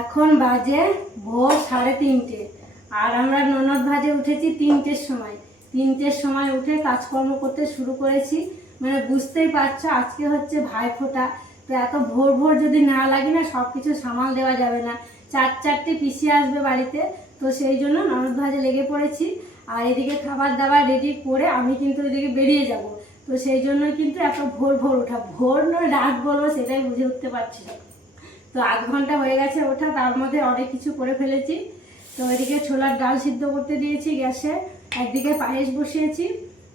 এখন বাজে ভোর সাড়ে তিনটে। আর আমরা ননদ ভাজে উঠেছি তিনটের সময়। তিনটের সময় উঠে কাজকর্ম করতে শুরু করেছি। মানে বুঝতেই পারছ, আজকে হচ্ছে ভাইফোঁটা। তো এত ভোর ভোর যদি না লাগে না সব কিছু সামাল দেওয়া যাবে না। চার চারটে পিসি আসবে বাড়িতে, তো সেই জন্য ননদ ভাজে লেগে পড়েছি। আর এদিকে খাবার দাবার রেডি করে আমি কিন্তু এদিকে বেরিয়ে যাব। তো সেই জন্যই কিন্তু এত ভোর ভোর ওঠা। ভোর নয়, রাত বলব, সেটাই বুঝে উঠতে পারছি না। তো আধ ঘণ্টা হয়ে গেছে ওঠা, তার মধ্যে অনেক কিছু করে ফেলেছি। তো এদিকে ছোলার ডাল সিদ্ধ করতে দিয়েছি গ্যাসে। একদিকে পায়েস বসিয়েছি,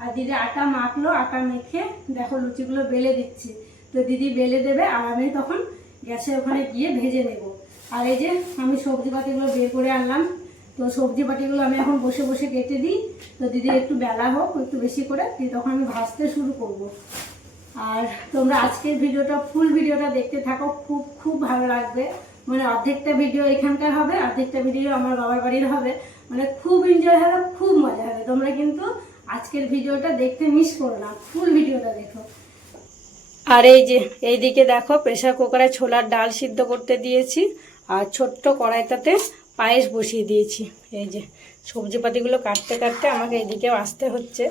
আর দিদি আটা মাখলো, আটা মেখে দেখো লুচিগুলো বেলে দিচ্ছি। তো দিদি বেলে দেবে, আর আমি তখন গ্যাসে ওখানে গিয়ে ভেজে নেব। আর এই যে আমি সবজি পাতিগুলো বের করে আনলাম, তো সবজি পাতিগুলো আমি এখন বসে বসে কেটে দিই। তো দিদি একটু বেলা হোক, একটু বেশি করে, দিয়ে তখন আমি ভাজতে শুরু করব। আর তোমরা আজকের ভিডিওটা ফুল ভিডিওটা দেখতে থাকো, খুব খুব ভালো লাগবে। মানে অর্ধেকটা ভিডিও এখানকার হবে, অর্ধেকটা ভিডিও আমার বাবার বাড়ির হবে। মানে খুব এনজয় হবে, খুব মজা হবে। তোমরা কিন্তু আজকের ভিডিওটা দেখতে মিস করো না ফুল ভিডিওটা দেখো। আর এই যে, এইদিকে দেখো প্রেসার কুকারে ছোলার ডাল সিদ্ধ করতে দিয়েছি, আর ছোট্ট কড়াইটাতে পায়েস বসিয়ে দিয়েছি। এই যে, সবজিপাতিগুলো কাটতে কাটতে আমাকে এদিকেও আসতে হচ্ছে।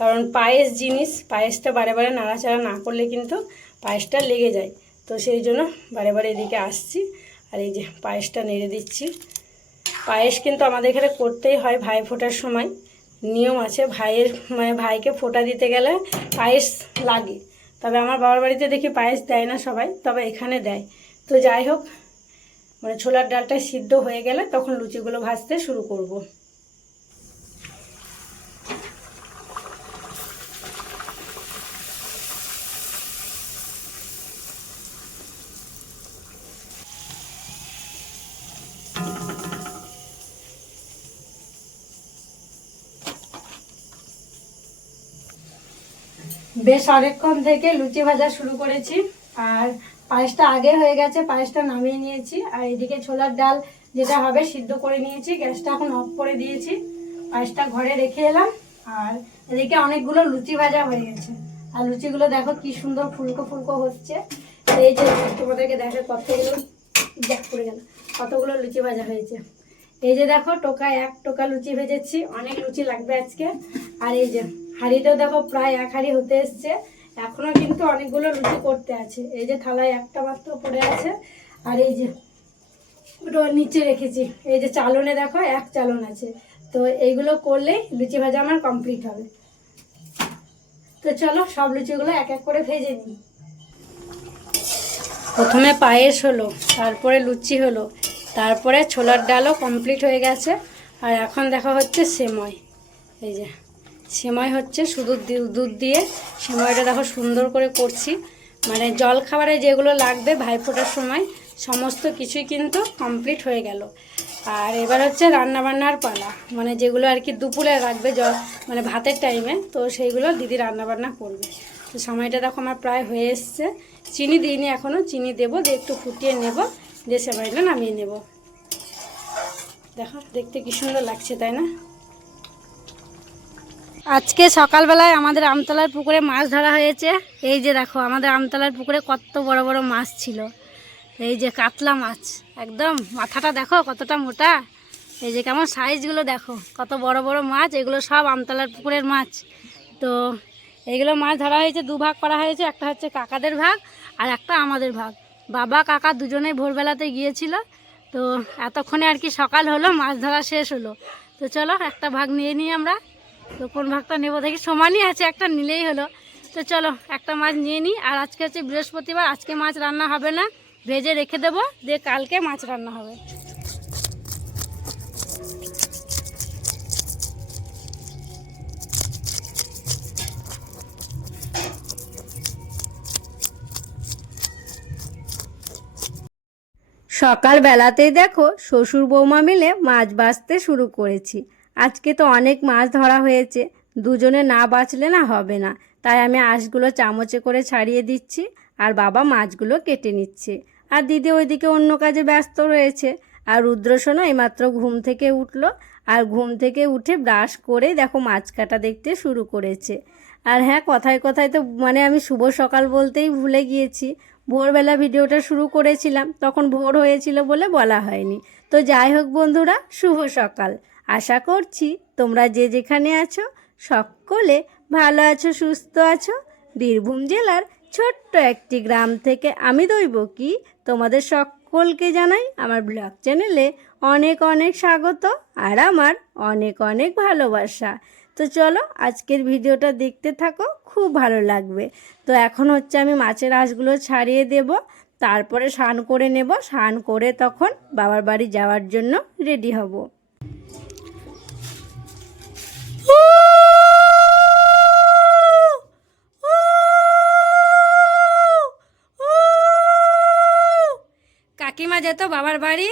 কারণ পায়েস জিনিস, পায়েসটা বারে বারে নাড়াচাড়া না করলে কিন্তু পায়েসটা লেগে যায়। তো সেই জন্য বারে বারে এদিকে আসছি আর এই যে পায়েসটা নেড়ে দিচ্ছি। পায়েস কিন্তু আমাদের এখানে করতেই হয় ভাই ফোটার সময়। নিয়ম আছে ভাইয়ের মানে ভাইকে ফোটা দিতে গেলে পায়েস লাগে। তবে আমার বাবার বাড়িতে দেখি পায়েস দেয় না সবাই, তবে এখানে দেয়। তো যাই হোক মানে ছোলার ডালটা সিদ্ধ হয়ে গেলে তখন লুচিগুলো ভাজতে শুরু করব। বেশ অনেকক্ষণ থেকে লুচি ভাজা শুরু করেছি। আর পায়েসটা আগে হয়ে গেছে, পায়েসটা নামিয়ে নিয়েছি। আর এদিকে ছোলার ডাল যেটা হবে সিদ্ধ করে নিয়েছি, গ্যাসটা এখন অফ করে দিয়েছি। পায়েসটা ঘরে রেখে এলাম। আর এদিকে অনেকগুলো লুচি ভাজা হয়ে গেছে। আর লুচিগুলো দেখো কি সুন্দর ফুলকো ফুলকো হচ্ছে। এই যে তোমাদেরকে দেখো কতগুলো দেখ পড়ে গেল। কতগুলো লুচি ভাজা হয়েছে। এই যে দেখো টোকা এক টোকা লুচি ভেজেছি। অনেক লুচি লাগবে আজকে। আর এই যে হাঁড়িতেও দেখো প্রায় এক হাঁড়ি হতে এসছে। এখনও কিন্তু অনেকগুলো লুচি করতে আছে। এই যে থালায় একটা মাত্র পড়ে আছে। আর এই যে ওটা নিচে রেখেছি। এই যে চালনে দেখো, এক চালন আছে। তো এইগুলো করলেই লুচি ভাজা আমার কমপ্লিট হবে। তো চলো, সব লুচিগুলো এক এক করে ভেজে নিই। প্রথমে পায়েস হলো, তারপরে লুচি হলো, তারপরে ছোলার ডালও কমপ্লিট হয়ে গেছে। আর এখন দেখা হচ্ছে সেময় এই যে সেময় হচ্ছে শুধু দুধ দিয়ে সেময়টা দেখো সুন্দর করে করছি। মানে জল খাবারে যেগুলো লাগবে ভাইফোঁটার সময় সমস্ত কিছুই কিন্তু কমপ্লিট হয়ে গেল। আর এবার হচ্ছে রান্না বান্নার পালা। মানে যেগুলো আর কি দুপুরে রাখবে জল মানে ভাতের টাইমে তো সেইগুলো দিদি রান্না বান্না করবে। তো সময়টা দেখো আমার প্রায় হয়ে এসছে। চিনি দিইনি এখনও চিনি দেবো, দিয়ে একটু ফুটিয়ে নেব, দিয়ে সেমাইটা নামিয়ে নেব। দেখো, দেখতে কি সুন্দর লাগছে, তাই না? আজকে সকালবেলায় আমাদের আমতলার পুকুরে মাছ ধরা হয়েছে। এই যে দেখো, আমাদের আমতলার পুকুরে কত বড় বড় মাছ ছিল। এই যে কাতলা মাছ, একদম মাথাটা দেখো কতটা মোটা। এই যে কেমন সাইজগুলো দেখো, কত বড় বড় মাছ, এগুলো সব আমতলার পুকুরের মাছ। তো এইগুলো মাছ ধরা হয়েছে, দু ভাগ করা হয়েছে, একটা হচ্ছে কাকাদের ভাগ আর একটা আমাদের ভাগ। বাবা, কাকা দুজনেই ভোরবেলাতে গিয়েছিল। তো এতক্ষণে আর কি সকাল হলো, মাছ ধরা শেষ হলো। তো চলো একটা ভাগ নিয়ে নিই আমরা। তো কোন ভাগটা নেব দেখি? সমানই আছে, একটা নিলেই হলো। তো চলো, একটা মাছ নিয়ে নিই। আর আজকে হচ্ছে বৃহস্পতিবার, আজকে মাছ রান্না হবে না। ভেজে রেখে দেবো, দিয়ে কালকে মাছ রান্না হবে। সকালবেলাতেই দেখো, শ্বশুর বৌমা মিলে মাছ বাছতে শুরু করেছি। আজকে তো অনেক মাছ ধরা হয়েছে, দুজনে না বাঁচলে না হবে না। তাই আমি আঁশগুলো চামচে করে ছাড়িয়ে দিচ্ছি আর বাবা মাছগুলো কেটে নিচ্ছে। আর দিদি ওইদিকে অন্য কাজে ব্যস্ত রয়েছে। আর রুদ্রসনও এইমাত্র ঘুম থেকে উঠল আর ঘুম থেকে উঠে ব্রাশ করে দেখো মাছ কাটা দেখতে শুরু করেছে। আর হ্যাঁ কথায় কথায় তো মানে আমি শুভ সকাল বলতেই ভুলে গিয়েছি। ভোরবেলা ভিডিওটা শুরু করেছিলাম, তখন ভোর হয়েছিল বলে বলা হয়নি। তো যাই হোক বন্ধুরা, শুভ সকাল। আশা করছি তোমরা যে যেখানে আছো, সকলে ভালো আছো, সুস্থ আছো। বীরভূম জেলার ছোট্ট একটি গ্রাম থেকে আমি দইব কি তোমাদের সকলকে জানাই আমার ব্লগ চ্যানেলে অনেক অনেক স্বাগত আর আমার অনেক অনেক ভালোবাসা। তো চলো আজকের ভিডিওটা দেখতে থাকো, খুব ভালো লাগবে। তো এখন হচ্ছে আমি মাছের আঁশগুলো ছাড়িয়ে দেব, তারপরে স্নান করে নেব। স্নান করে তখন বাবার বাড়ি যাওয়ার জন্য রেডি হব। যেত বাবার বাড়ি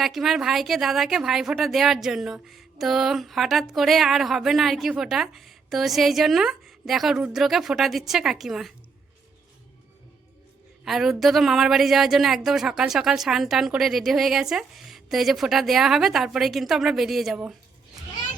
কাকিমার ভাইকে, দাদাকে ভাই ফোঁটা দেওয়ার জন্য। তো হঠাৎ করে আর হবে না আর কি ফোঁটা। তো সেই জন্য দেখো রুদ্রকে ফোঁটা দিচ্ছে কাকিমা। আর রুদ্র তো মামার বাড়ি যাওয়ার জন্য একদম সকাল সকাল স্নান টান করে রেডি হয়ে গেছে। তো এই যে ফোঁটা দেওয়া হবে, তারপরে কিন্তু আমরা বেরিয়ে যাব।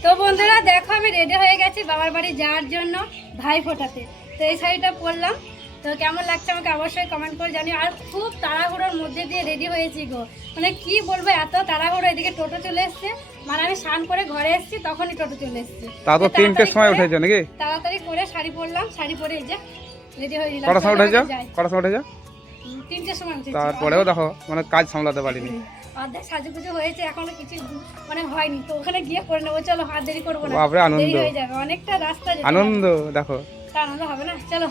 তো বন্ধুরা, দেখো আমি রেডি হয়ে গেছি বাবার বাড়ি যাওয়ার জন্য ভাই ফোটাতে। তো এই শাড়িটা পরলাম। তো কেমন লাগছে আমাকে অবশ্যই কমেন্ট করে জানিও। আর খুব তাড়াহুড়োর মধ্যে দিয়ে রেডি হয়েছি গো। মানে কি বলব এত তাড়াহুড়ো এদিকে টোটো চলে এসছে। মানে আমি স্নান করে ঘরে এসেছি তখনই টোটো চলে এসছে। তা তিনটের তাড়াতাড়ি সময় করে- নাকি? তাড়াতাড়ি করে শাড়ি পরলাম শাড়ি পরে এই যে রেডি হয়ে গেলাম কটার সময় উঠেছো। কটার সময় উঠেছো? তিনটের সময় উঠেছি। তারপরেও দেখো মানে কাজ সামলাতে পারিনি। অর্ধেক সাজুগুজু হয়েছে এখনও কিছু মানে হয়নি। তো ওখানে গিয়ে করে নেব। চলো আর দেরি করব না। দেরি হয়ে যাবে। অনেকটা রাস্তা আনন্দ দেখো। তা আনন্দ হবে না? চলো।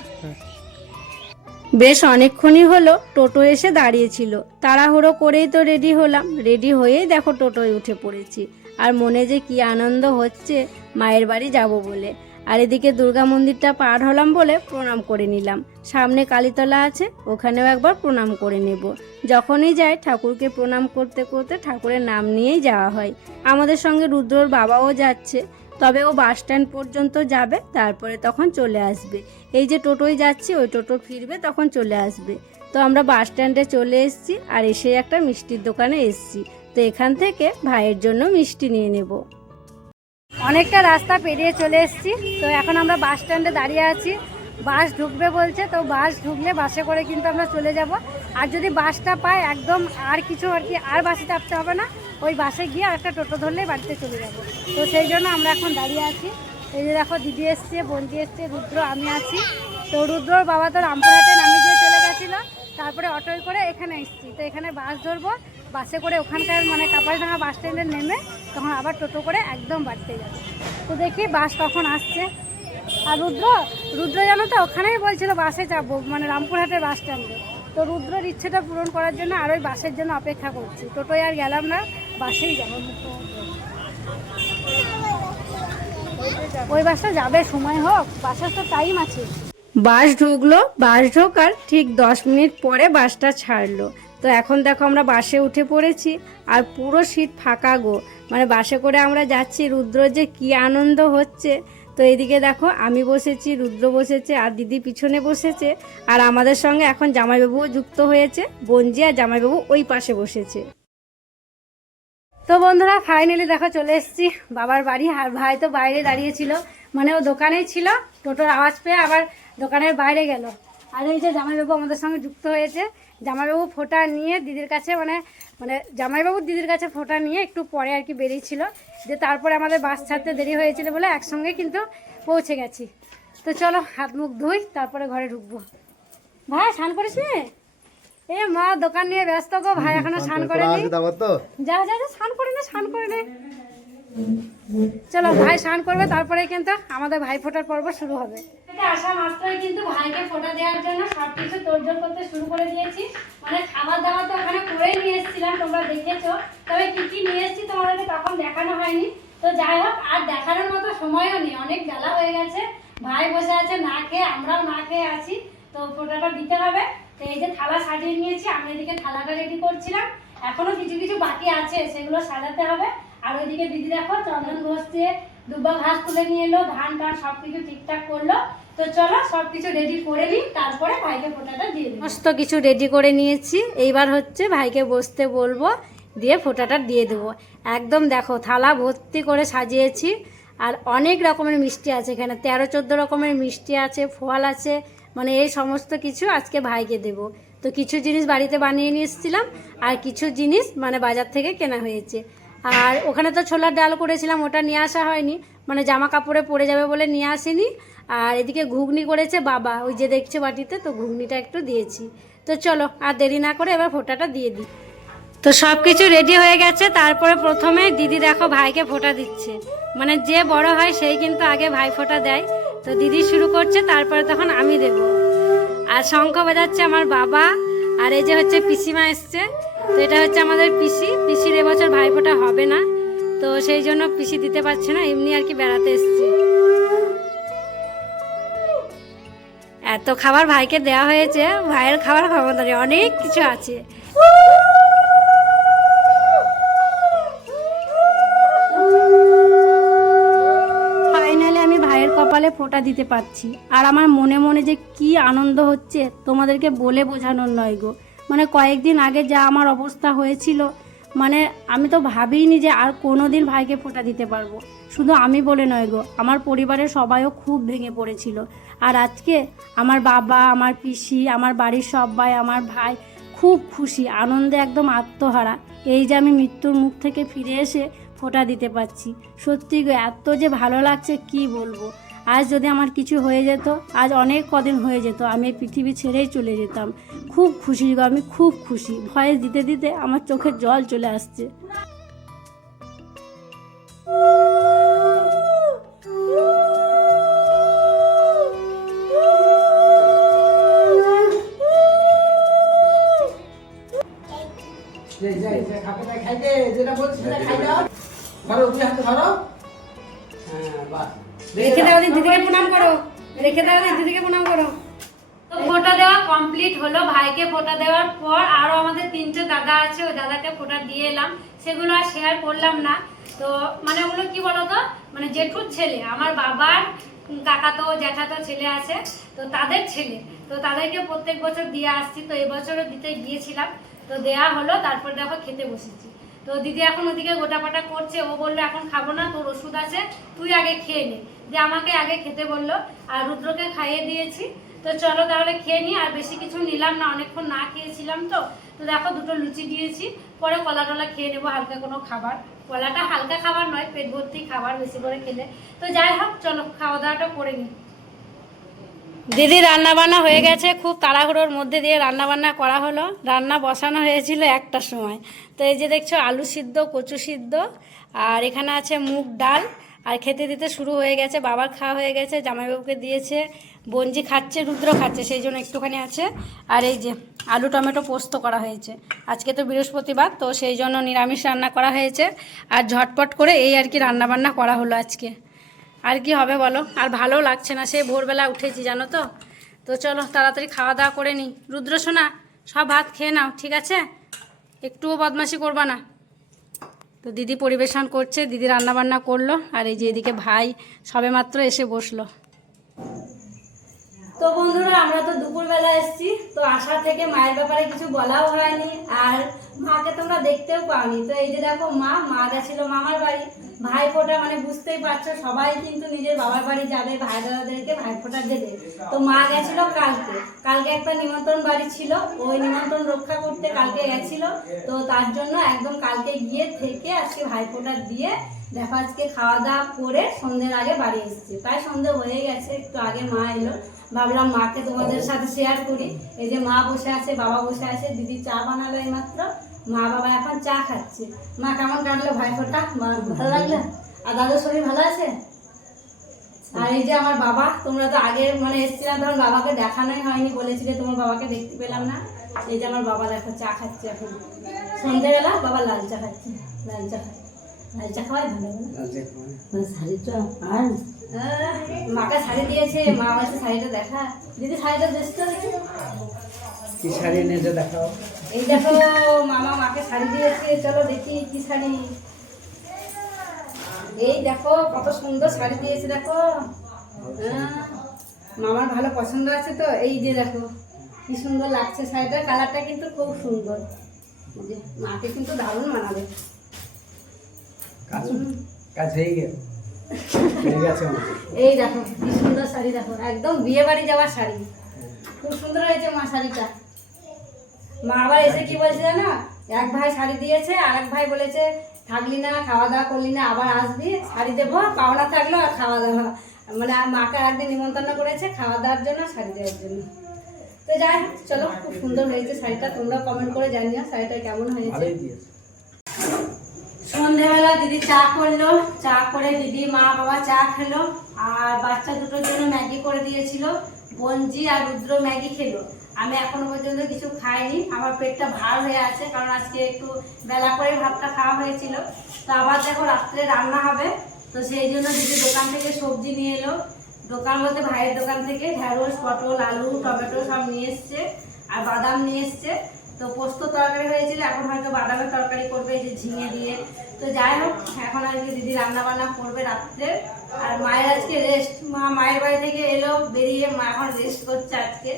বেশ অনেকক্ষণই হলো টোটো এসে দাঁড়িয়েছিল। তাড়াহুড়ো করেই তো রেডি হলাম। রেডি হয়েই দেখো টোটোয় উঠে পড়েছি। আর মনে যে কি আনন্দ হচ্ছে মায়ের বাড়ি যাব বলে। আর এদিকে দুর্গা মন্দিরটা পার হলাম বলে প্রণাম করে নিলাম। সামনে কালীতলা আছে, ওখানেও একবার প্রণাম করে নেব। যখনই যাই ঠাকুরকে প্রণাম করতে করতে ঠাকুরের নাম নিয়েই যাওয়া হয়। আমাদের সঙ্গে রুদ্রর বাবাও যাচ্ছে। তবে ও বাস স্ট্যান্ড পর্যন্ত যাবে, তারপরে তখন চলে আসবে। এই যে টোটোয় যাচ্ছি, ওই টোটো ফিরবে, তখন চলে আসবে। তো আমরা বাস স্ট্যান্ডে চলে এসেছি আর এসে একটা মিষ্টির দোকানে এসেছি। তো এখান থেকে ভাইয়ের জন্য মিষ্টি নিয়ে নেব। অনেকটা রাস্তা পেরিয়ে চলে এসেছি। তো এখন আমরা বাস স্ট্যান্ডে দাঁড়িয়ে আছি। বাস ঢুকবে বলছে, তো বাস ঢুকলে বাসে করে কিন্তু আমরা চলে যাব। আর যদি বাসটা পাই একদম আর কিছু আর কি, আর বাসে চাপতে হবে না। ওই বাসে গিয়ে আর একটা টোটো ধরলেই বাড়িতে চলে যাব। তো সেই জন্য আমরা এখন দাঁড়িয়ে আছি। এই যে দেখো, দিদি এসছে বন্দি এসছে, রুদ্র, আমি আছি। তো রুদ্রর বাবা তো রামপুরহাটে নামিয়ে দিয়ে চলে গেছিল। তারপরে অটোয় করে এখানে এসেছি। তো এখানে বাস ধরবো। বাসে করে ওখানকার মানে কাপাসডাঙ্গা বাস স্ট্যান্ডে নেমে তখন আবার টোটো করে একদম বাড়িতে যাব। তো দেখি বাস কখন আসছে। আর রুদ্র রুদ্র জানো তো, ওখানেই বলছিল বাসে যাব মানে রামপুরহাটের বাস স্ট্যান্ডে। তো রুদ্রর ইচ্ছেটা পূরণ করার জন্য আর ওই বাসের জন্য অপেক্ষা করছি। টোটোয় আর গেলাম না, বাসেই যাব। ওই বাসটা যাবে, সময় হোক, বাসের তো টাইম আছে। বাস ঢুকলো, বাস ঢোকার ঠিক দশ মিনিট পরে বাসটা ছাড়লো। তো এখন দেখো আমরা বাসে উঠে পড়েছি, আর পুরো সিট ফাঁকা গো। মানে বাসে করে আমরা যাচ্ছি, রুদ্র যে কি আনন্দ হচ্ছে। তো এদিকে দেখো, আমি বসেছি, রুদ্র বসেছে, আর দিদি পিছনে বসেছে। আর আমাদের সঙ্গে এখন জামাইবাবুও যুক্ত হয়েছে বঞ্জি আর জামাইবাবু ওই পাশে বসেছে। তো বন্ধুরা ফাইনালি দেখো চলে এসেছি, বাবার বাড়ি। আর ভাই তো বাইরে দাঁড়িয়েছিল মানে ও দোকানেই ছিল। টোটোর আওয়াজ পেয়ে আবার দোকানের বাইরে গেল। আর এই যে জামাইবাবু আমাদের সঙ্গে যুক্ত হয়েছে জামাইবাবু ফোঁটা নিয়ে দিদির কাছে মানে মানে জামাইবাবু দিদির কাছে ফোঁটা নিয়ে একটু পরে আর কি বেরিয়েছিল। যে তারপরে আমাদের বাস ছাড়তে দেরি হয়েছিল বলে একসঙ্গে কিন্তু পৌঁছে গেছি। তো চলো হাত মুখ ধুই তারপরে ঘরে ঢুকবো। ভাই স্নান করিস নি? এ মা দোকান নিয়ে ব্যস্ত গো ভাই এখনও স্নান করেনি। যা যা যা স্নান করে নে স্নান করে নে। চলো, ভাই স্নান করবে তারপরে কিন্তু আমাদের ভাই ফোটার পর্ব শুরু হবে। আসা মাত্রই কিন্তু ভাইকে ফোটা দেওয়ার জন্য সবকিছু তোড়জোড় করতে শুরু করে দিয়েছি। মানে খাবার দাবার তো ওখানে করেই নিয়ে এসেছিলাম, তোমরা দেখেছ। তবে কি কি নিয়ে এসেছি তোমাদেরকে তখন দেখানো হয়নি। তো যাই হোক, আর দেখানোর মতো সময়ও নেই, অনেক বেলা হয়ে গেছে। ভাই বসে আছে, না খেয়ে আমরাও না খেয়ে আছি। তো ফোটাটা দিতে হবে। তো এই যে থালা সাজিয়ে নিয়েছি আমি এদিকে থালাটা রেডি করছিলাম। এখনও কিছু কিছু বাকি আছে, সেগুলো সাজাতে হবে। আর ওইদিকে দিদি দেখো, চন্দন ঘষছে দুব্বা ঘাস তুলে নিয়ে এলো, ধান টান সব কিছু ঠিকঠাক করল। তো চলো রেডি করে নিই, তারপরে ভাইকে ফোঁটাটা দিয়ে দিই সমস্ত কিছু রেডি করে নিয়েছি। এইবার হচ্ছে ভাইকে বসতে বলব, দিয়ে ফোঁটাটা দিয়ে দেবো। একদম দেখো, থালা ভর্তি করে সাজিয়েছি। আর অনেক রকমের মিষ্টি আছে এখানে, তেরো চোদ্দ রকমের মিষ্টি আছে, ফল আছে মানে এই সমস্ত কিছু আজকে ভাইকে দেব। তো কিছু জিনিস বাড়িতে বানিয়ে নিয়ে এসেছিলাম, আর কিছু জিনিস মানে বাজার থেকে কেনা হয়েছে। আর ওখানে তো ছোলার ডাল করেছিলাম, ওটা নিয়ে আসা হয়নি। মানে জামা কাপড়ে পরে যাবে বলে নিয়ে আসিনি। আর এদিকে ঘুগনি করেছে বাবা, ওই যে দেখছে বাটিতে, তো ঘুগনিটা একটু দিয়েছি। তো চলো, আর দেরি না করে এবার ফোঁটাটা দিয়ে দিই। তো সব কিছু রেডি হয়ে গেছে, তারপরে প্রথমে দিদি দেখো ভাইকে ফোঁটা দিচ্ছে। মানে যে বড় হয়, সেই কিন্তু আগে ভাই ফোঁটা দেয়। তো দিদি শুরু করছে, তারপরে তখন আমি দেব। আর শঙ্খ বাজাচ্ছে আমার বাবা, আর এই যে হচ্ছে পিসিমা এসছে। তো এটা হচ্ছে আমাদের পিসি। পিসির এবছর ভাই ফোঁটা হবে না। তো সেই জন্য পিসি দিতে পারছে না, এমনি আর কি বেড়াতে এসছে। এত খাবার ভাইকে দেওয়া হয়েছে, ভাইয়ের খাবার ক্ষমতা অনেক কিছু আছে। ফাইনালি আমি ভাইয়ের কপালে ফোঁটা দিতে পারছি। আর আমার মনে মনে যে কি আনন্দ হচ্ছে, তোমাদেরকে বলে বোঝানোর নয় গো। মানে কয়েকদিন আগে যা আমার অবস্থা হয়েছিল মানে আমি তো ভাবিনি যে আর কোনো দিন ভাইকে ফোঁটা দিতে পারব। শুধু আমি বলে নয় গো, আমার পরিবারের সবাইও খুব ভেঙে পড়েছিল। আর আজকে আমার বাবা, আমার পিসি, আমার বাড়ির সবাই, আমার ভাই খুব খুশি, আনন্দে একদম আত্মহারা। এই যে আমি মৃত্যুর মুখ থেকে ফিরে এসে ফোঁটা দিতে পারছি। সত্যি গো, এত যে ভালো লাগছে, কি বলব? আজ যদি আমার কিছু হয়ে যেত আজ অনেক কদিন হয়ে যেত আমি এই পৃথিবী ছেড়েই চলে যেতাম খুব খুশি গো আমি খুব খুশি ভয়ে দিতে দিতে আমার চোখের জল চলে আসছে ধরো। হ্যাঁ, বাস। রেখে দাও দিদিকে প্রণাম করো। রেখে দাও দিদিকে প্রণাম করো। তো ফোঁটা দেওয়া কমপ্লিট হলো। ভাইকে ফোঁটা দেওয়ার পর আরও আমাদের তিনটে দাদা আছে, ওই দাদাকে ফোঁটা দিয়ে এলাম। সেগুলো আর শেয়ার করলাম না। তো মানে ওগুলো কি বলতো? মানে জেঠুর ছেলে, আমার বাবার কাকাতো, জ্যাঠাতো ছেলে আছে, তো তাদের ছেলে। তো তাদেরকে প্রত্যেক বছর দিয়ে আসছি। তো এবছরও দিতে গিয়েছিলাম। তো দেয়া হলো, তারপর দেখো খেতে বসেছি। তো দিদি এখন ওদিকে গোটাপাটা করছে, ও বলল, এখন খাব না, তোর ওষুধ আছে, তুই আগে খেয়ে নে। যে আমাকে আগে খেতে বলল, আর রুদ্রকে খাইয়ে দিয়েছি। তো চলো তাহলে খেয়ে নি, আর বেশি কিছু নিলাম না, অনেকক্ষণ না খেয়েছিলাম তো। তো দেখো দুটো লুচি দিয়েছি, পরে কলা টলা খেয়ে নেব, হালকা কোনো খাবার। কলাটা হালকা খাবার নয়, পেট ভর্তি খাবার বেশি করে খেলে। তো যাই হোক, চলো, খাওয়া দাওয়াটা করে নিই দিদি রান্না বান্না হয়ে গেছে, খুব তাড়াহুড়োর মধ্যে দিয়ে রান্না বান্না করা হলো। রান্না বসানো হয়েছিল একটার সময়। তো এই যে দেখছ, আলু সিদ্ধ, কচু সিদ্ধ, আর এখানে আছে মুগ ডাল, আর খেতে দিতে শুরু হয়ে গেছে, বাবার খাওয়া হয়ে গেছে, জামাইবাবুকে দিয়েছে বঞ্জি খাচ্ছে, রুদ্র খাচ্ছে, সেই জন্য একটুখানি আছে। আর এই যে আলু টমেটো পোস্ত করা হয়েছে। আজকে তো বৃহস্পতিবার, তো সেই জন্য নিরামিষ রান্না করা হয়েছে। আর ঝটপট করে এই আর কি রান্নাবান্না করা হলো আজকে। আর কি হবে বলো? আর ভালো লাগছে না সে ভোরবেলা উঠেছি, জানো তো? তো চলো, তাড়াতাড়ি খাওয়া দাওয়া করে নিই। রুদ্র সোনা, সব ভাত খেয়ে নাও, ঠিক আছে? একটুও বদমাশি করবা না। তো দিদি পরিবেশন করছে, দিদি রান্না বান্না করল, আর এই যে এদিকে ভাই সবেমাত্র এসে বসল। তো বন্ধুরা, আমরা তো দুপুরবেলা এসেছি, তো আশা থেকে মায়ের ব্যাপারে কিছু বলাও হয়নি, আর মাকে তোমরা দেখতেও পাওনি। তো এই যে দেখো মা মা গেছিল মামার বাড়ি। ভাই ফোঁটা মানে বুঝতেই পারছ, সবাই কিন্তু নিজের বাবার বাড়ি যাবে, ভাই দাদাদেরকে ভাইফোঁটা দেবে। তো মা গেছিল কালকে। কালকে একটা নিমন্ত্রণ বাড়ি ছিল, ওই নিমন্ত্রণ রক্ষা করতে কালকে গেছিল। তো তার জন্য একদম কালকে গিয়ে থেকে আজকে ভাই ফোঁটা দিয়ে দেখো আজকে খাওয়া দাওয়া করে সন্ধ্যের আগে বাড়ি এসেছি। প্রায় সন্ধ্যে হয়ে গেছে, একটু আগে মা এলো। ভাবলাম মাকে তোমাদের সাথে শেয়ার করি। এই যে মা বসে আছে বাবা বসে আছে দিদি চা বানালো মাত্র মা বাবা এখন চা খাচ্ছে। মা কেমন কাটলো ভাই ফোটা মা ভালো লাগল? আর দাদুর শরীর ভালো আছে? আর এই যে আমার বাবা তোমরা তো আগে মানে এসেছিলাম তখন বাবাকে দেখানোই হয়নি বলেছিলে তোমার বাবাকে দেখতে পেলাম না। এই যে আমার বাবা দেখো চা খাচ্ছে এখন। সন্ধ্যেবেলা বাবা লাল চা খাচ্ছে। লাল চা খাচ্ছে লাল চা খাওয়াই ভালো না? আহ, মাকে শাড়ি দিয়েছে মা বলছে শাড়িটা দেখা। দিদি শাড়িটা দেখতে দেখি কি শাড়ি এনেছে দেখাও। এই দেখো মামা মাকে শাড়ি দিয়েছে চলো দেখি কি শাড়ি। এই দেখো কত সুন্দর শাড়ি দিয়েছে দেখো। হ্যাঁ, মামার ভালো পছন্দ আছে তো এই যে দেখো কি সুন্দর লাগছে শাড়িটা কালারটা কিন্তু খুব সুন্দর। মাকে কিন্তু দারুণ মানাবে। কাজ কাজ হয়ে গেল। এই দেখো কি সুন্দর শাড়ি দেখো। একদম বিয়ে বাড়ি যাওয়ার শাড়ি। খুব সুন্দর হয়েছে মা শাড়িটা। মা আবার এসে কি বলছে জানো? এক ভাই শাড়ি দিয়েছে আর এক ভাই বলেছে থাকলি না খাওয়া দাওয়া করলি না আবার আসবি শাড়ি দেবো পাওনা থাকল আর খাওয়া দাওয়া মানে আর মাকে একদিন নিমন্ত্রণ করেছে খাওয়া দাওয়ার জন্য শাড়ি দেওয়ার জন্য। তো যাই হোক চলো খুব সুন্দর হয়েছে শাড়িটা। তোমরা কমেন্ট করে জানিও শাড়িটা কেমন হয়েছে। সন্ধেবেলা দিদি চা করল, চা করে দিদি মা বাবা চা খেলো, আর বাচ্চা দুটোর জন্য ম্যাগি করে দিয়েছিল বঞ্জি আর রুদ্র ম্যাগি খেলো। আমি এখনও পর্যন্ত কিছু খাইনি, আমার পেটটা ভার হয়ে আছে, কারণ আজকে একটু বেলা করে ভাতটা খাওয়া হয়েছিল। তো আবার দেখো রাত্রে রান্না হবে, তো সেই জন্য দিদি দোকান থেকে সবজি নিয়ে এলো। দোকান বলতে ভাইয়ের দোকান থেকে ঢ্যাঁড়স, পটল, আলু, টমেটো সব নিয়ে এসছে, আর বাদাম নিয়ে এসছে। তো পোস্ত তরকারি হয়েছিল, এখন হয়তো বাদামের তরকারি করবে, এই যে ঝিঙে দিয়ে। তো যাই হোক, এখন আর কি দিদি রান্না বান্না করবে রাত্রে। আর মায়ের আজকে রেস্ট মা মায়ের বাড়ি থেকে এলো, বেরিয়ে মা এখন রেস্ট করছে আজকে।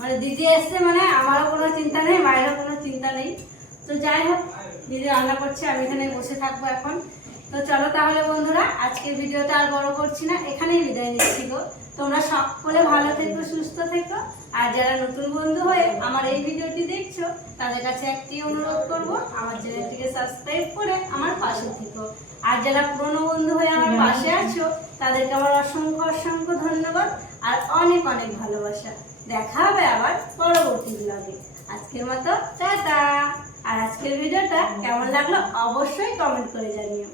মানে দিদি এসছে মানে আমারও কোনো চিন্তা নেই, মায়েরও কোনো চিন্তা নেই। তো যাই হোক, দিদি রান্না করছে, আমি এখানে বসে থাকব এখন। তো চলো তাহলে বন্ধুরা, আজকের ভিডিওটা আর বড় করছি না, এখানেই বিদায় নিচ্ছি গো। তোমরা সকলে ভালো থেকো, সুস্থ থেকো। আর যারা নতুন বন্ধু হয়ে আমার এই ভিডিওটি দেখছ, তাদের কাছে একটি অনুরোধ করব, আমার চ্যানেলটিকে সাবস্ক্রাইব করে আমার পাশে থেকো। আর যারা পুরনো বন্ধু হয়ে আমার পাশে আছো, তাদেরকে আমার অসংখ্য অসংখ্য ধন্যবাদ আর অনেক অনেক ভালোবাসা। দেখা হবে আবার পরবর্তী ব্লগে আজকের মতো, টাটা! আর আজকের ভিডিওটা কেমন লাগল অবশ্যই কমেন্ট করে জানিও।